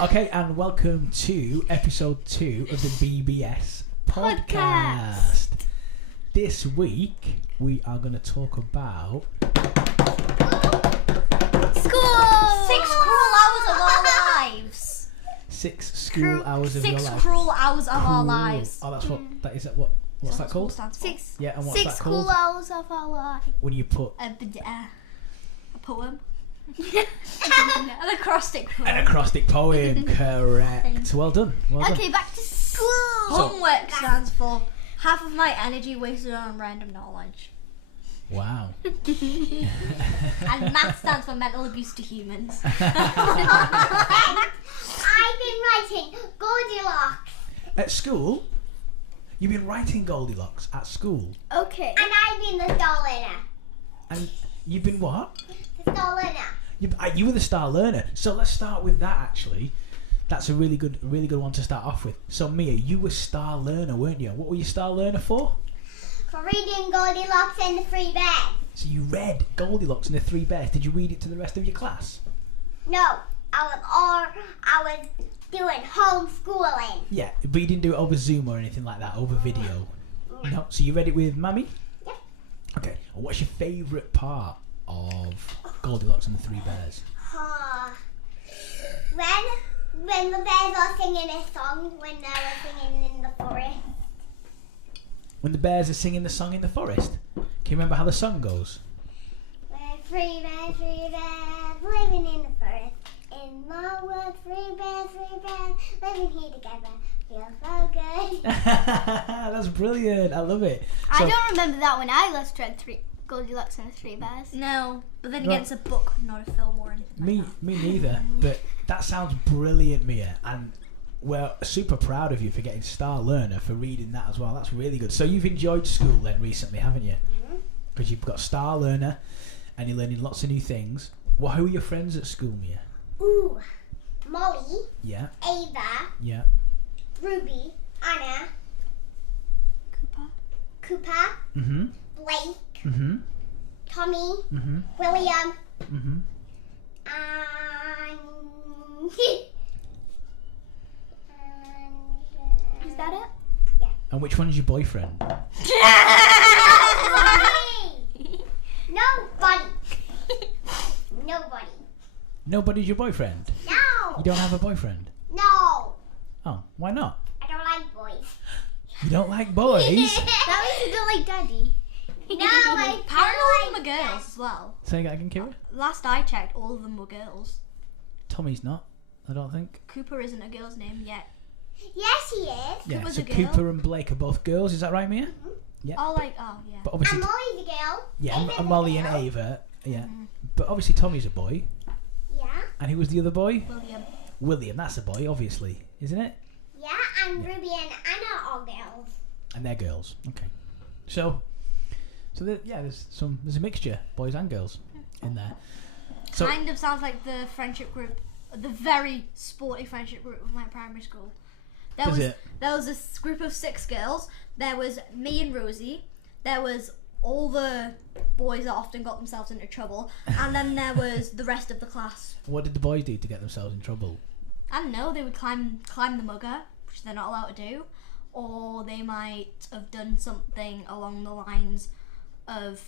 Okay, and welcome to episode 2 of the Bbs Podcast. This week we are going to talk about school. 6 cruel hours of our lives. 6 school hours of your life. 6 cruel hours of our lives. Oh, that's what that is. What's that called? 6. Yeah, and what's 6 that called? cruel hours of our life. When you put A poem. An acrostic poem. an acrostic poem. Correct. Well done. Well done. Okay, back to school. Homework stands for half of my energy wasted on random knowledge. Wow. And math stands for mental abuse to humans. I've been writing Goldilocks. At school? You've been writing Goldilocks at school? Okay. And I've been the star learner. And you've been what? The star learner. You were the star learner. So let's start with that, actually. That's a really good one to start off with. So Mia, you were star learner, weren't you? What were you star learner for? For reading Goldilocks and the 3 Bears. So you read Goldilocks and the 3 Bears. Did you read it to the rest of your class? No, I was doing homeschooling. Yeah, but you didn't do it over Zoom or anything like that, over video? No. So you read it with Mummy? Yeah. Okay. And what's your favourite part of Goldilocks and the 3 Bears? When the bears are singing a song, when they were singing in the forest. When the bears are singing the song in the forest? Can you remember how the song goes? We're 3 bears, living in the forest. In my world, 3 bears, living here together. Feels so good. That's brilliant. I love it. I don't remember that when I last read Goldilocks and the 3 Bears. No, but then again, it's a book, not a film or anything. Me neither. But that sounds brilliant, Mia. And we're super proud of you for getting star learner for reading that as well. That's really good. So you've enjoyed school then recently, haven't you? Because you've got star learner and you're learning lots of new things. Well, who are your friends at school, Mia? Ooh, Molly, Yeah. Ava, Yeah. Ruby, Anna, Cooper, Mm-hmm. Blake, Mm-hmm. Tommy, Mm-hmm. William, Mm-hmm. Is that it? And which one is your boyfriend? Nobody. Nobody's your boyfriend? No. You don't have a boyfriend? No. Oh, why not? I don't like boys. You don't like boys? That means you don't like Daddy. No, I Apparently all of don't them like are girls as well. Say that again, Kira. Last I checked, all of them were girls. Tommy's not, I don't think. Cooper isn't a girl's name yet. Yes, he is. Yeah, Cooper's so a girl. Cooper and Blake are both girls, is that right, Mia? Yeah. Oh, yeah. But obviously, And Molly's a girl. yeah, Ava's and a Molly girl. and Ava, yeah. But obviously Tommy's a boy. Yeah. And who was the other boy? William. William, that's a boy, obviously, isn't it? Yeah, and Ruby and Anna are girls. And they're girls. Okay. So there's a mixture, boys and girls, in there. So Kind of sounds like the friendship group, the very sporty friendship group of my primary school. Does it? There was this group of 6 girls. There was me and Rosie. There was all the boys that often got themselves into trouble. And then there was the rest of the class. what did the boys do to get themselves in trouble? I don't know, they would climb the mugger, which they're not allowed to do. Or they might have done something along the lines of,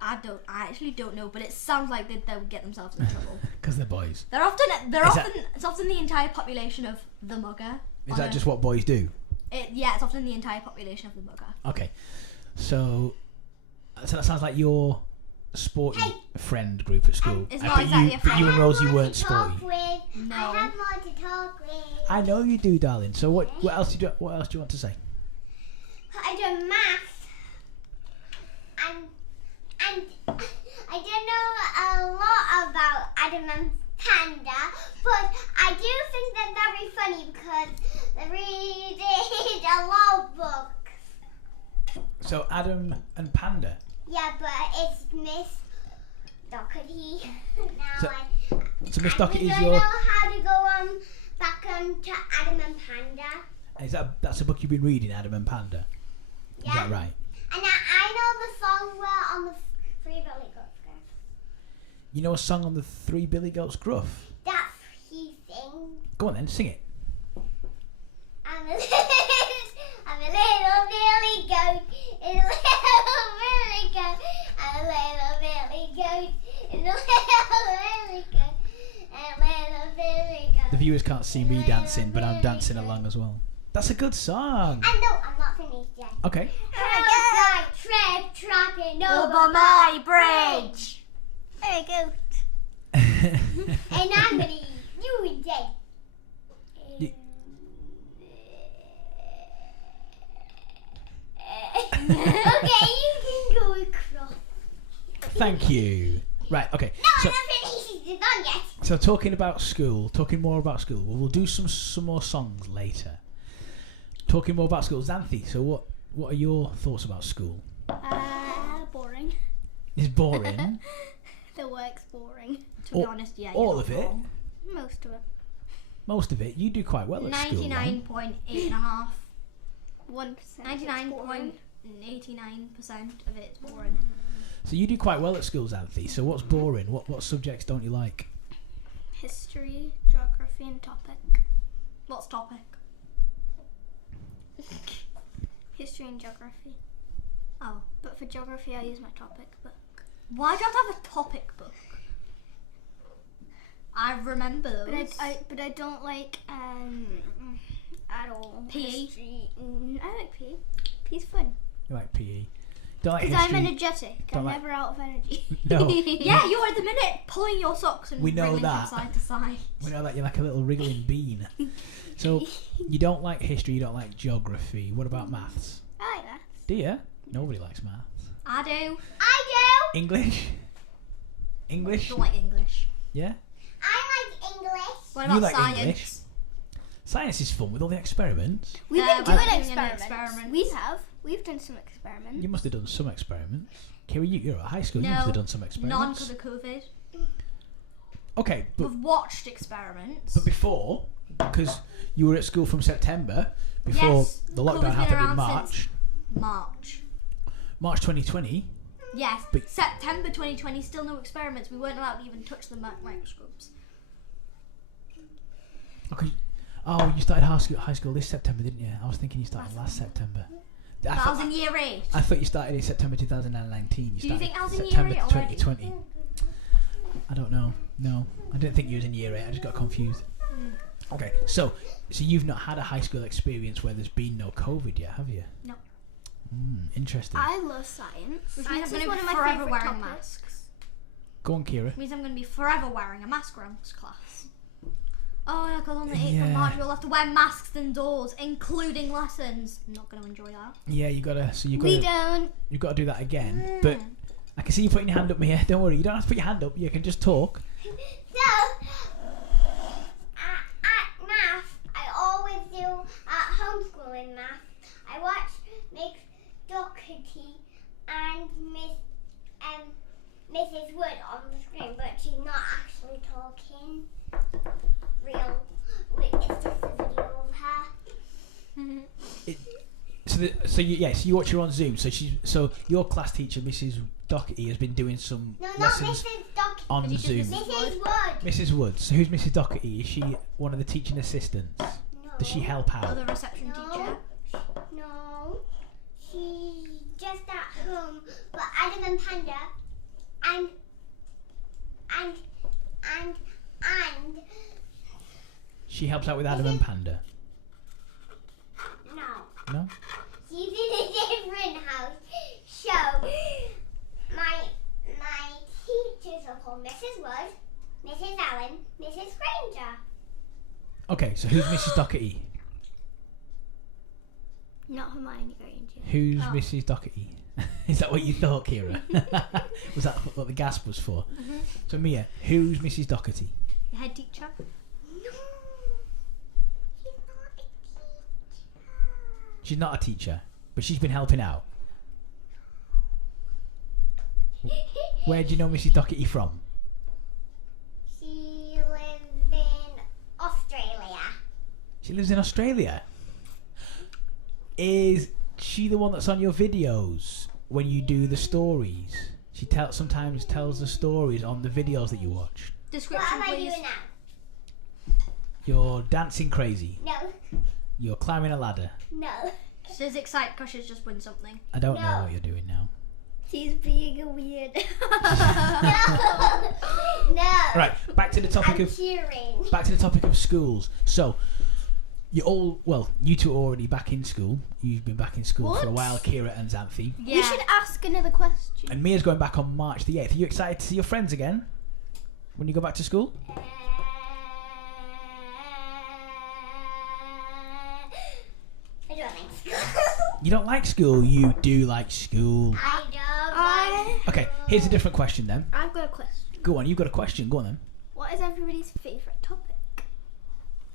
I actually don't know, but it sounds like they would get themselves in trouble. Because they're boys. It's often the entire population of the mugger. Is that just what boys do? It's often the entire population of the mugger. Okay. So that sounds like your sporty friend group at school. It's Uh, not but exactly you, a but friend. you and Rosie I have more weren't to talk sporty. with. No. I have more to talk with. I know you do, darling. So what else do you want to say? I do maths. And I don't know a lot about Adam and Panda, but I do think they're very funny because they read a lot of books. So Adam and Panda. Yeah, but it's Miss Doherty. So- So Miss And Dockett we is don't your. know how to go back on to Adam and Panda. That's a book you've been reading, Adam and Panda. Yeah. Is that right? And I know the song well on the Free Billy Goats Gruff. You know a song on the 3 Billy Goats Gruff? That's he sings. Go on then, sing it. I'm a little billy goat in a little billy goat. I'm a little billy goat in a little billy goat. A little billy goat. The viewers can't see me dancing, but I'm dancing along as well. That's a good song. And no, I'm not finished yet. Okay. Outside tread trapping Over my bridge. There you go. and I'm gonna eat you dead. You- Okay, you can go across. Thank you. Right, okay. No, So, I'm not finished. It's not yet. so talking more about school. Well, we'll do some more songs later. Talking more about school. Xanthi, so what are your thoughts about school? Boring. It's boring. The work's boring. To be honest, yeah. all you're of not it? wrong. Most of it. Most of it. You do quite well at school. 99.8.5. 1%. 99.89% of it's boring. So you do quite well at school, Xanthi. So what's boring? What subjects don't you like? History, geography, and topic. What's topic? History and geography. Oh. But for geography, I use my topic book. Why do you have to have a topic book? I remember those. But I don't like at all. PE? History. I like PE. PE's fun. You like PE? Don't like Because I'm history? energetic. Don't I'm like- never out of energy. No. Yeah, you're at the minute pulling your socks and We know wriggling that. from side to side. We know that you're like a little wriggling bean. So you don't like history, you don't like geography. What about maths? I like that. Do you? Nobody likes maths. I do. I do. English? English? Don't like English. Yeah? I like English. What You about like science? English? Science is fun with all the experiments. We've Yeah, been we're doing doing any experiments. experiments. We have. We've done some experiments. You must have done some experiments. Kira, you're at high school. You No, must have done some None experiments. because of COVID. Okay, but We've watched experiments. but before, because you were at school from September, before Yes, the COVID's lockdown been happened in around March. March. March 2020. Yes. But- September 2020, still no experiments. We weren't allowed to even touch the microscopes. Okay. Oh, you started high school this September, didn't you? I was thinking you started last September. I was in year 8. I thought you started in September 2019. Do you think I was in year September 8 already? 2020. I don't know. No, I didn't think you was in year 8. I just got confused. Okay, so you've not had a high school experience where there's been no COVID yet, have you? No. Interesting. I love science. Which means Science I'm is going one to of be my forever favourite wearing topics. masks. Go on, Kira. Which means I'm going to be forever wearing a mask around this class. Oh, yeah, because on the 8th Yeah. of March we'll have to wear masks indoors, including lessons. I'm not going to enjoy that. Yeah, you gotta. So you We gotta. don't. You gotta do that again. But I can see you putting your hand up here. Don't worry. You don't have to put your hand up. You can just talk. So, at math, I always do at homeschooling math. I watch Miss Doherty and Mrs. Wood on the screen, but she's not actually talking. It's just a video of her. So you watch her on Zoom. So your class teacher, Mrs. Doherty, has been doing some No, not lessons Mrs. Doherty. on Did you do Zoom. Mrs. Mrs. Wood. Mrs. Woods. So who's Mrs. Doherty? Is she one of the teaching assistants? No. Does she help Or out? the reception No. teacher. No. She's just at home. But Adam and Panda and She helps out with Adam and Panda. no. No? She's in a different house. So my teachers are called Mrs. Wood, Mrs. Allen, Mrs. Granger. Okay. So who's Mrs. Doherty? Not Hermione Granger. Who's Oh. Mrs. Doherty? Is that what you thought, Kira? Was that what the gasp was for? So Mia, who's Mrs. Doherty? The head teacher. No, she's not a teacher. She's not a teacher, but she's been helping out. Where do you know Mrs. Doherty from? She lives in Australia. She lives in Australia. Is she the one that's on your videos when you do the stories? She sometimes tells the stories on the videos that you watch. What Description, am I please. doing now? You're dancing crazy. No. You're climbing a ladder. No. She's excited because she's just won something. I don't know No. what you're doing now. She's being a weird. No. Right, back to the topic I'm of cheering. back to the topic of schools. So, you two are already back in school. You've been back in school for a What? while, Kira and Xanthi. Yeah. We should ask another question. And Mia's going back on March the 8th. Are you excited to see your friends again when you go back to school? I don't think so. You don't like school, you do like school. I don't like Okay, here's a different question then. I've got a question. Go on, you've got a question. Go on then. What is everybody's favourite topic?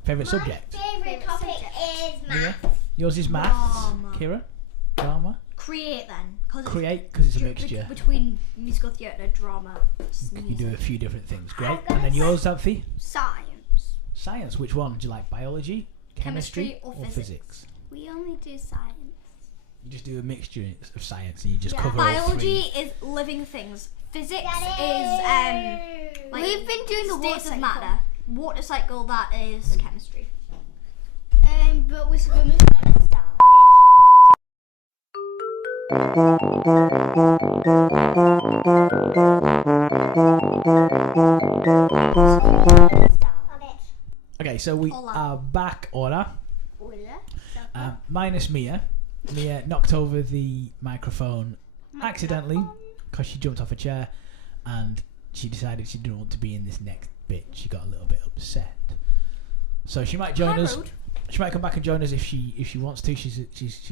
Favourite subject? My favourite topic is Yeah. maths. Yours is maths. Drama. Kira? Drama? Create then. Cause Create, because it's a mixture. Between musical theatre and drama. You do a few different things. Great. I've got And then a yours, Xanthi? Science. Science. Which one? Do you like biology, chemistry, or physics? physics? We only do science. You just do a mixture of science and you just Yeah. cover all Biology three. is living things. Physics Daddy. is like We've been doing the water states of cycle. matter. Water cycle, that is chemistry. But we're going to start. Okay, so we Hola. are back. Hola. Hola. Minus Mia. Mia knocked over the microphone accidentally because she jumped off a chair and she decided she didn't want to be in this next bit. She got a little bit upset. So she might join us. Rude. She might come back and join us if she wants to. She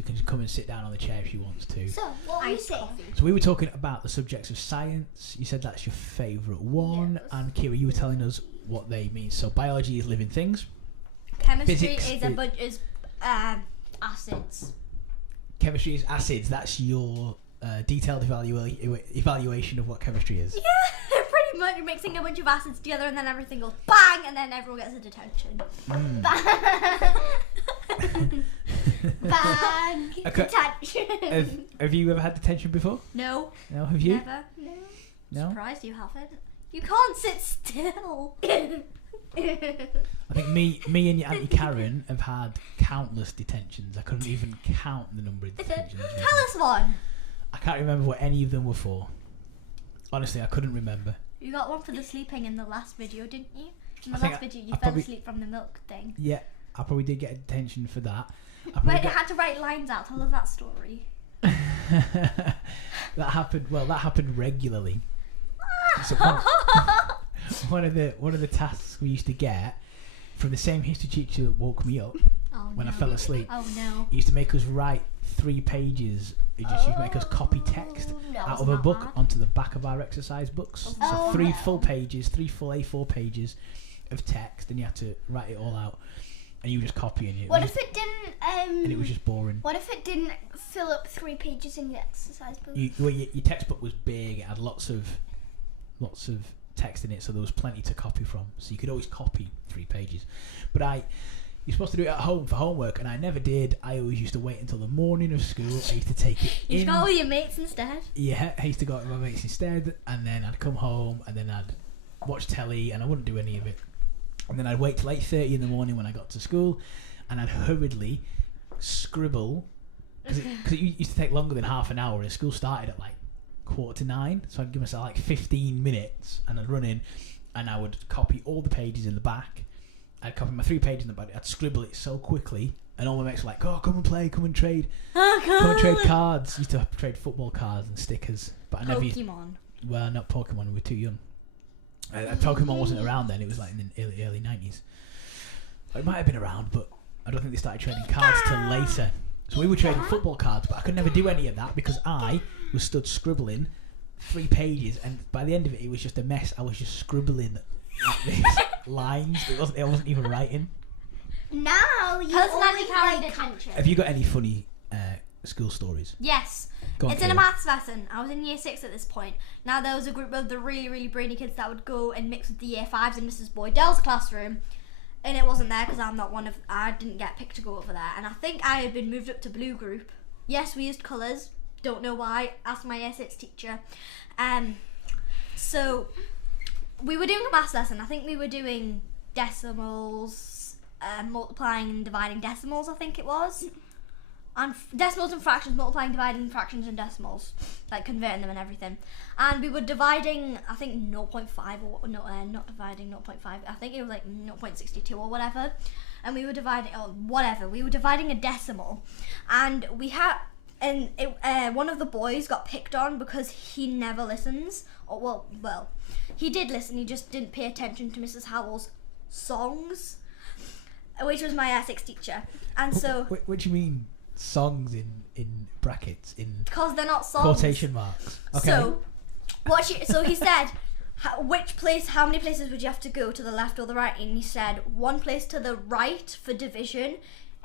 can come and sit down on the chair if she wants to. So, what were you Iced saying? coffee. So we were talking about the subjects of science. You said that's your favourite one, Yes. and Kira, you were telling us what they mean. So biology is living things. Chemistry Physics is a bunch is acids. Chemistry is acids. That's your detailed evaluation of what chemistry is. Yeah, pretty much. You're mixing a bunch of acids together and then everything goes bang and then everyone gets a detention. Mm. Bang. Okay. Detention. Have you ever had detention before? No, No, have you? never. No. Surprised you haven't. You can't sit still. I think me and your Auntie Karen have had countless detentions. I couldn't even count the number of detentions. Tell us one. I can't remember what any of them were for. Honestly, I couldn't remember. You got one for the sleeping in the last video, didn't you? In the I think last video, you I fell probably- asleep from the milk thing. Yeah, I probably did get a detention for that. I Where probably you had to write lines out. Tell us that story. that happened. Well, that happened regularly. So one of the tasks we used to get from the same history teacher that woke me up Oh, when no. I fell asleep. Oh no. He used to make us write 3 pages. He just used to make us copy text No, out it's of a not book bad. onto the back of our exercise books. So Oh, 3 no. full pages, 3 full A4 pages of text, and you had to write it all out. And you were just copying it. What if it didn't? And it was just boring. What if it didn't fill up 3 pages in the exercise book? Your textbook was big. It had lots of text in it, so there was plenty to copy from. So you could always copy 3 pages. But you're supposed to do it at home for homework, and I never did. I always used to wait until the morning of school. I used to take it You in. should go with your mates instead. Yeah, I used to go out with my mates instead, and then I'd come home, and then I'd watch telly, and I wouldn't do any of it. And then I'd wait till 8:30 in the morning when I got to school, and I'd hurriedly scribble, because it used to take longer than half an hour, and school started at like 8:45, so I'd give myself like 15 minutes, and I'd run in, and I would copy all the pages in the back. I'd copy my 3 pages in the back, I'd scribble it so quickly, and all my mates were like, oh, come and play, come and trade. Come and trade cards. Used to trade football cards and stickers, but I never used. Pokemon. Well, not Pokemon. We were too young. Pokemon wasn't around then. It was like in the early 90s. It might have been around, but I don't think they started trading cards till later. So we were trading football cards, but I could never do any of that because I was stood scribbling 3 pages, and by the end of it, it was just a mess. I was just scribbling like these lines. I wasn't even writing. Now you Personality always carrying write detention. Have you got any funny school stories? Yes. Go on, It's in a Kira. maths lesson. I was in year 6 at this point. Now there was a group of the really, really brainy kids that would go and mix with the year 5s in Mrs. Boydell's classroom. And it wasn't there because I didn't get picked to go over there. And I think I had been moved up to blue group. Yes, we used colours. Don't know why. Ask my year 6 teacher. So we were doing a maths lesson. I think we were doing decimals multiplying and dividing decimals, I think it was. And decimals and fractions, multiplying, dividing fractions and decimals, like converting them and everything. And we were dividing, I think 0.5 or no, not dividing 0.5. I think it was like 0.62 or whatever. And we were dividing, or whatever. We were dividing a decimal, and we had, and one of the boys got picked on because he never listens. Or well, he did listen. He just didn't pay attention to Mrs. Howell's songs, which was my year 6 teacher. And so, what do you mean? Songs in brackets in because they're not songs. Quotation marks. Okay. So he said, how many places would you have to go, to the left or the right? And he said 1 place to the right for division.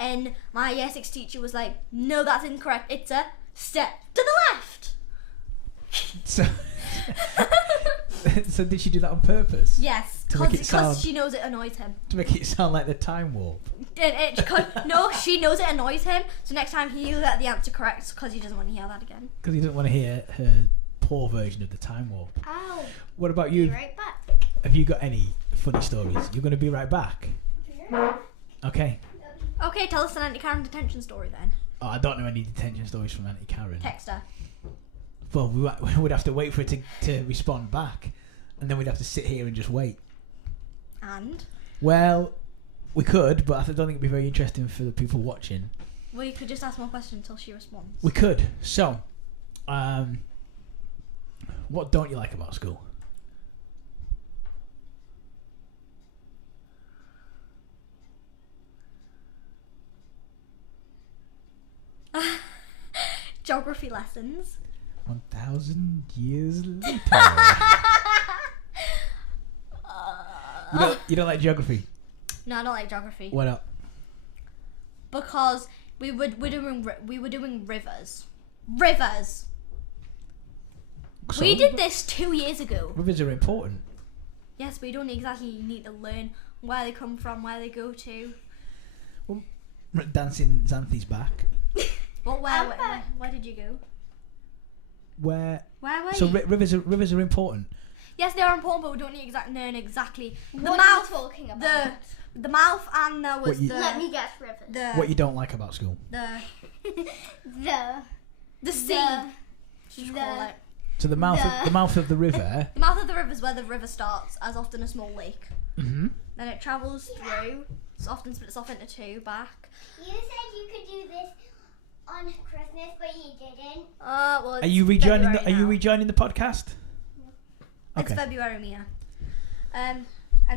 And my year 6 teacher was like, no, that's incorrect. It's a step to the left. So, so did she do that on purpose? Yes, because she knows it annoys him. To make it sound like the time warp. No, she knows it annoys him. So next time he'll get the answer correct because he doesn't want to hear that again. Because he doesn't want to hear her poor version of the time warp. Ow. What about you? Be right back. Have you got any funny stories? You're going to be right back. Yeah. Okay. Okay, tell us an Auntie Karen detention story then. Oh, I don't know any detention stories from Auntie Karen. Text her. Well, we would have to wait for it to respond back, and then we'd have to sit here and just wait. And? Well, we could, but I don't think it'd be very interesting for the people watching. Well, you could just ask more questions until she responds. We could. So, what don't you like about school? Geography lessons. 1,000 years later. You don't like geography? No, I don't like geography. Why not? Because we were doing rivers. Rivers. So, We did this 2 years ago. Rivers are important. Yes, but you don't exactly need to learn where they come from, where they go to. Dancing Xanthi's back. Well, where did you go? Where Where were so you? rivers are important. Yes, they are important, but we don't need learn exactly the What mouth. are you talking about? The mouth, and there was Let me guess, rivers. What you don't like about school? the The sea. Should you call it? So the mouth of the river. The mouth of the river is where the river starts, as often a small lake. Mm-hmm. Then it travels through. It's often splits off into two back. You said you could do this on Christmas, but you didn't. Well, Are you rejoining February Are you now. rejoining the podcast? It's Okay. February, Mia. And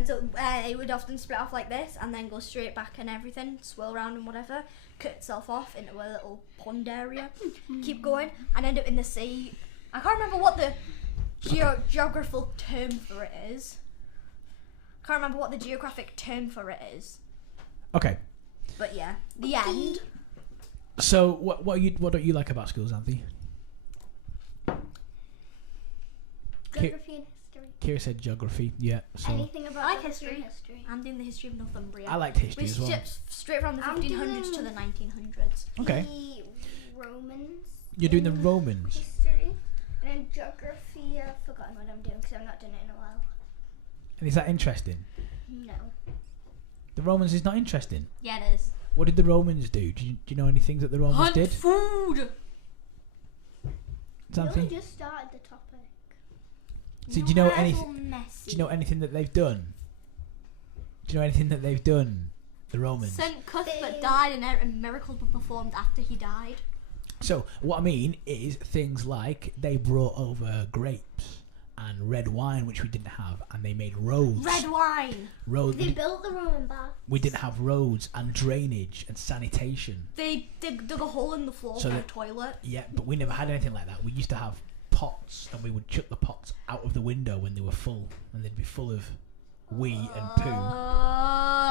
so it would often split off like this, and then go straight back and everything, swirl around and whatever, cut itself off into a little pond area, keep going, and end up in the sea. I can't remember what the geographical term for it is. Can't remember what the geographic term for it is. Okay. But yeah, the end. So what don't you like about school, Xanthi? Geography and history. Kira said geography. Yeah. So Anything about I like geography history. and I'm doing the history of Northumbria. I liked history We as well. skip straight from the I'm 1500s to doing- the 1900s. Okay. The Romans. You're doing the and Romans. History. And then geography, I've forgotten what I'm doing because I've not done it in a while. And is that interesting? No. The Romans is not interesting. Yeah, it is. What did the Romans do? Do you know any things that the Romans did? food. We only Xanthi? just started the topic. So do you know That's anything? all messy. Do you know anything that they've done? Do you know anything that they've done? The Romans. St. Cuthbert They- died and miracles were performed after he died. So what I mean is things like they brought over grapes and red wine, which we didn't have, and they made roads. Red wine. Roads. They built the Roman bath. We didn't have roads and drainage and sanitation. They dug a hole in the floor So for a that- toilet. Yeah, but we never had anything like that. We used to have pots, and we would chuck the pots out of the window when they were full, and they'd be full of wee and poo.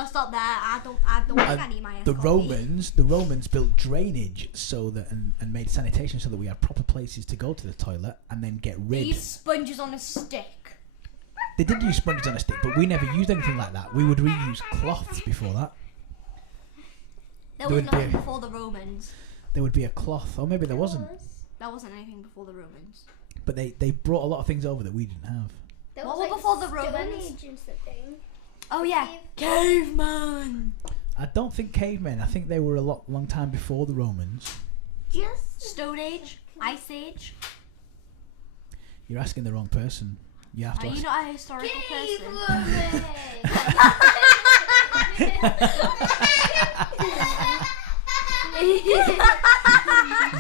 Stop there. I don't think I need my The escort. The Romans built drainage so that and made sanitation so that we had proper places to go to the toilet and then get rid. These sponges on a stick. They did use sponges on a stick, but we never used anything like that. We would reuse cloths before that. There There was would nothing be- before the Romans. There would be a cloth, or maybe there wasn't. There wasn't anything before the Romans. But they brought a lot of things over that we didn't have. There What was, were before the Stone Romans? Age and something. Oh yeah, caveman. I don't think cavemen. I think they were a long time before the Romans. Just Stone Age, Ice Age. You're asking the wrong person. You have to Are ask. you not a historical person?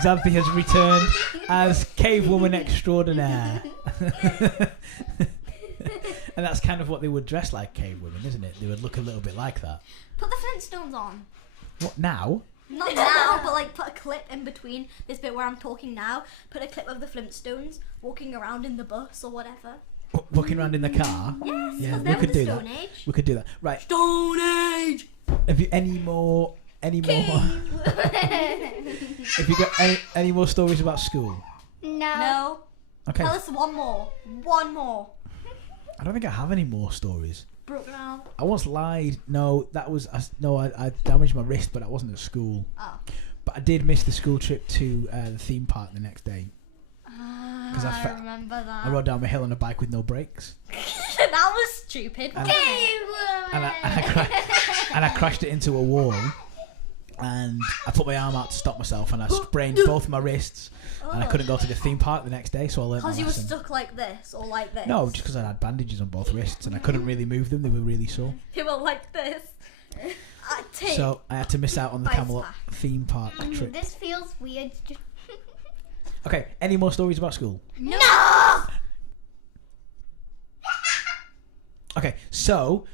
Xanthi has returned as cave woman extraordinaire. And that's kind of what they would dress like, cave women, isn't it? They would look a little bit like that. Put the Flintstones on. What, now? Not now, but like put a clip in between this bit where I'm talking now. Put a clip of the Flintstones walking around in the bus or whatever. Walking around in the car? Yes, Yeah, they we could the do Stone that. Age. We could do that. Right. Stone Age! Have you any more... Have you got any more stories about school? No. Okay. Tell us one more. One more. I don't think I have any more stories. Broken arm. I once lied. No, that was... I damaged my wrist, but that wasn't at school. Oh. But I did miss the school trip to the theme park the next day. I remember that. I rode down the hill on a bike with no brakes. That was stupid. And I crashed it into a wall. And I put my arm out to stop myself, and I sprained both my wrists, and I couldn't go to the theme park the next day. So I learned my Because you were lesson. stuck like this or like this? No, just because I had bandages on both wrists, and I couldn't really move them. They were really sore. You were like this. So I had to miss out on the Ice Camelot pack. theme park trip. This feels weird. Okay, any more stories about school? No! Okay, so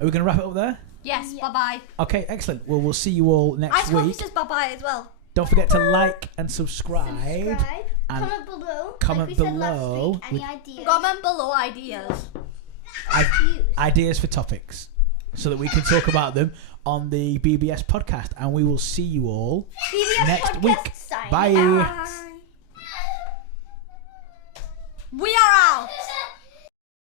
are we going to wrap it up there? Yes, bye-bye. Okay, excellent. Well, we'll see you all next Ice Coffee week. says bye-bye as well. Don't forget to like and subscribe. And Comment below. comment like we said below last week, any with- ideas? Comment below ideas. ideas for topics so that we can talk about them on the BBS podcast. And we will see you all next week. Bye.